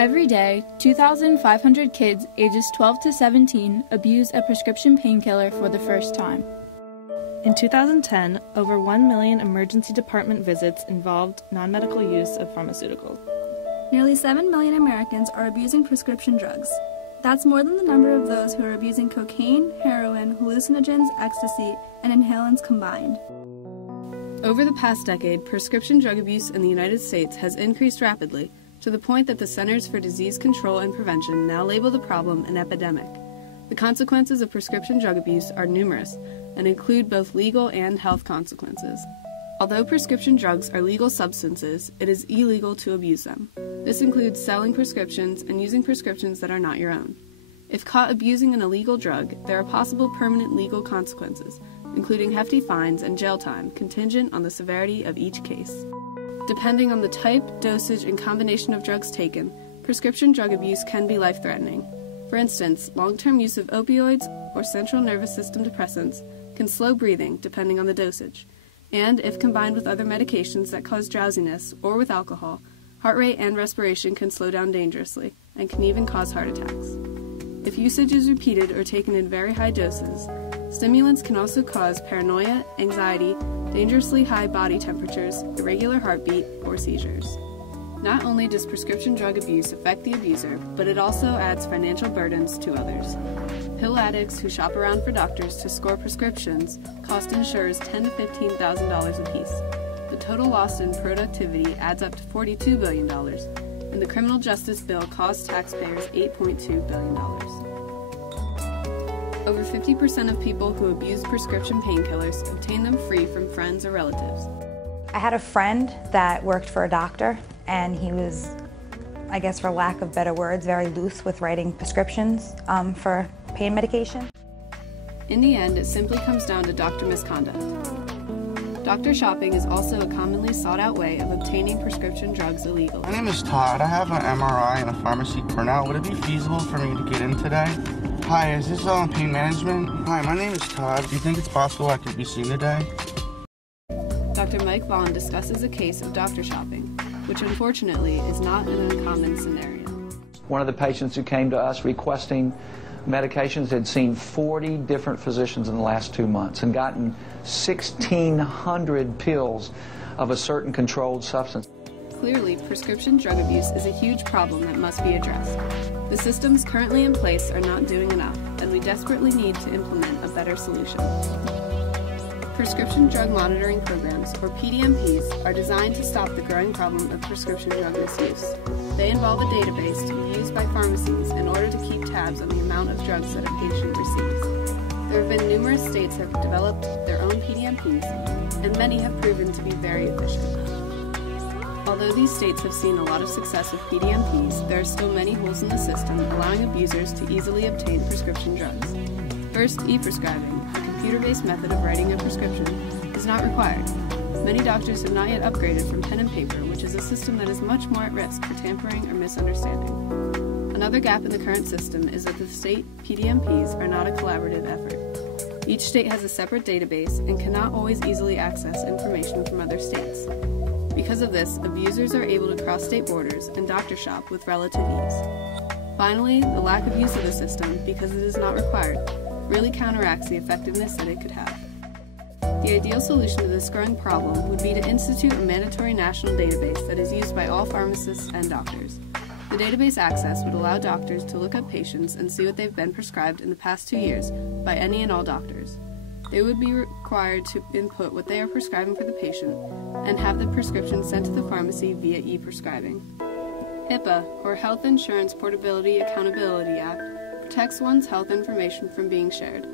Every day, 2,500 kids ages 12 to 17 abuse a prescription painkiller for the first time. In 2010, over 1 million emergency department visits involved non-medical use of pharmaceuticals. Nearly 7 million Americans are abusing prescription drugs. That's more than the number of those who are abusing cocaine, heroin, hallucinogens, ecstasy, and inhalants combined. Over the past decade, prescription drug abuse in the United States has increased rapidly, to the point that the Centers for Disease Control and Prevention now label the problem an epidemic. The consequences of prescription drug abuse are numerous and include both legal and health consequences. Although prescription drugs are legal substances, it is illegal to abuse them. This includes selling prescriptions and using prescriptions that are not your own. If caught abusing an illegal drug, there are possible permanent legal consequences, including hefty fines and jail time contingent on the severity of each case. Depending on the type, dosage, and combination of drugs taken, prescription drug abuse can be life-threatening. For instance, long-term use of opioids or central nervous system depressants can slow breathing depending on the dosage, and if combined with other medications that cause drowsiness or with alcohol, heart rate and respiration can slow down dangerously and can even cause heart attacks. If usage is repeated or taken in very high doses, stimulants can also cause paranoia, anxiety, dangerously high body temperatures, irregular heartbeat, or seizures. Not only does prescription drug abuse affect the abuser, but it also adds financial burdens to others. Pill addicts who shop around for doctors to score prescriptions cost insurers $10,000 to $15,000 apiece. The total loss in productivity adds up to $42 billion, and the criminal justice bill costs taxpayers $8.2 billion. Over 50% of people who abuse prescription painkillers obtain them free from friends or relatives. I had a friend that worked for a doctor, and he was, I guess for lack of better words, very loose with writing prescriptions for pain medication. In the end, it simply comes down to doctor misconduct. Doctor shopping is also a commonly sought-out way of obtaining prescription drugs illegally. My name is Todd. I have an MRI and a pharmacy printout. Would it be feasible for me to get in today? Hi, is this pain management? Hi, my name is Todd. Do you think it's possible I could be seen today? Dr. Mike Vaughn discusses a case of doctor shopping, which unfortunately is not an uncommon scenario. One of the patients who came to us requesting medications had seen 40 different physicians in the last 2 months and gotten 1,600 pills of a certain controlled substance. Clearly, prescription drug abuse is a huge problem that must be addressed. The systems currently in place are not doing enough, and we desperately need to implement a better solution. Prescription drug monitoring programs, or PDMPs, are designed to stop the growing problem of prescription drug misuse. They involve a database to be used by pharmacies in order to keep tabs on the amount of drugs that a patient receives. There have been numerous states that have developed their own PDMPs, and many have proven to be very efficient. Although these states have seen a lot of success with PDMPs, there are still many holes in the system allowing abusers to easily obtain prescription drugs. First, e-prescribing, a computer-based method of writing a prescription, is not required. Many doctors have not yet upgraded from pen and paper, which is a system that is much more at risk for tampering or misunderstanding. Another gap in the current system is that the state PDMPs are not a collaborative effort. Each state has a separate database and cannot always easily access information from other states. Because of this, abusers are able to cross state borders and doctor shop with relative ease. Finally, the lack of use of the system, because it is not required, really counteracts the effectiveness that it could have. The ideal solution to this growing problem would be to institute a mandatory national database that is used by all pharmacists and doctors. The database access would allow doctors to look up patients and see what they've been prescribed in the past 2 years by any and all doctors. They would be required to input what they are prescribing for the patient and have the prescription sent to the pharmacy via e-prescribing. HIPAA, or Health Insurance Portability Accountability Act, protects one's health information from being shared.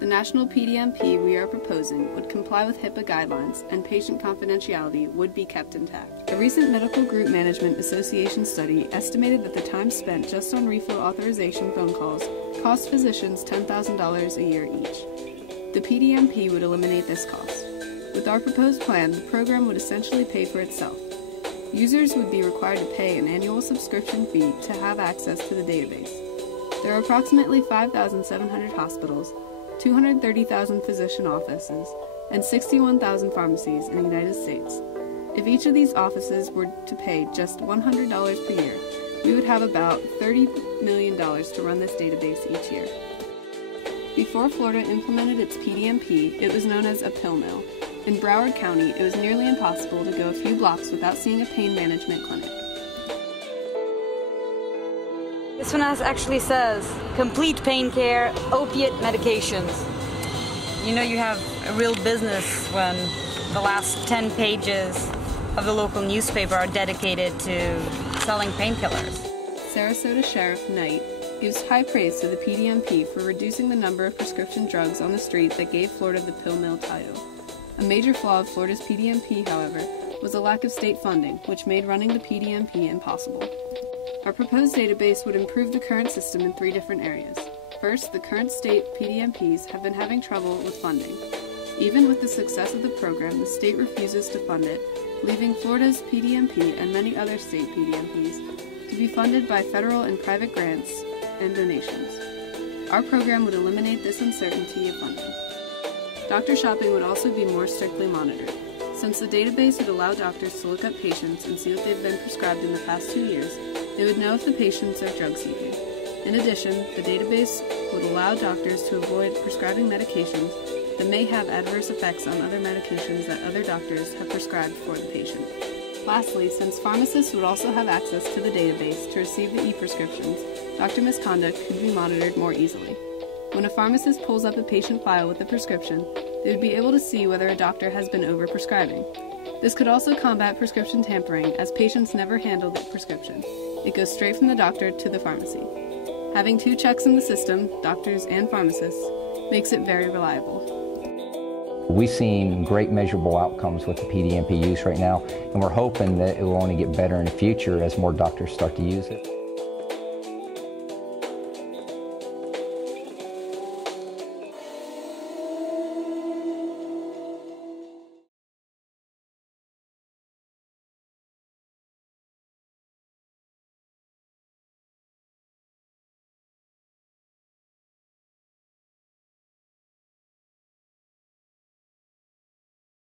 The national PDMP we are proposing would comply with HIPAA guidelines, and patient confidentiality would be kept intact. A recent Medical Group Management Association study estimated that the time spent just on refill authorization phone calls cost physicians $10,000 a year each. The PDMP would eliminate this cost. With our proposed plan, the program would essentially pay for itself. Users would be required to pay an annual subscription fee to have access to the database. There are approximately 5,700 hospitals, 230,000 physician offices, and 61,000 pharmacies in the United States. If each of these offices were to pay just $100 per year, we would would have about $30 million to run this database each year. Before Florida implemented its PDMP, it was known as a pill mill. In Broward County, it was nearly impossible to go a few blocks without seeing a pain management clinic. This one actually says, complete pain care, opiate medications. You know you have a real business when the last 10 pages of the local newspaper are dedicated to selling painkillers. Sarasota Sheriff Knight gives high praise to the PDMP for reducing the number of prescription drugs on the street that gave Florida the pill mill title. A major flaw of Florida's PDMP, however, was a lack of state funding, which made running the PDMP impossible. Our proposed database would improve the current system in 3 different areas. First, the current state PDMPs have been having trouble with funding. Even with the success of the program, the state refuses to fund it, leaving Florida's PDMP and many other state PDMPs to be funded by federal and private grants and donations. Our program would eliminate this uncertainty of funding. Doctor shopping would also be more strictly monitored. Since the database would allow doctors to look up patients and see what they've been prescribed in the past 2 years, they would know if the patients are drug seeking. In addition, the database would allow doctors to avoid prescribing medications that may have adverse effects on other medications that other doctors have prescribed for the patient. Lastly, since pharmacists would also have access to the database to receive the e-prescriptions, doctor misconduct could be monitored more easily. When a pharmacist pulls up a patient file with a prescription, they would be able to see whether a doctor has been over-prescribing. This could also combat prescription tampering, as patients never handle the prescription. It goes straight from the doctor to the pharmacy. Having 2 checks in the system, doctors and pharmacists, makes it very reliable. We've seen great measurable outcomes with the PDMP use right now, and we're hoping that it will only get better in the future as more doctors start to use it.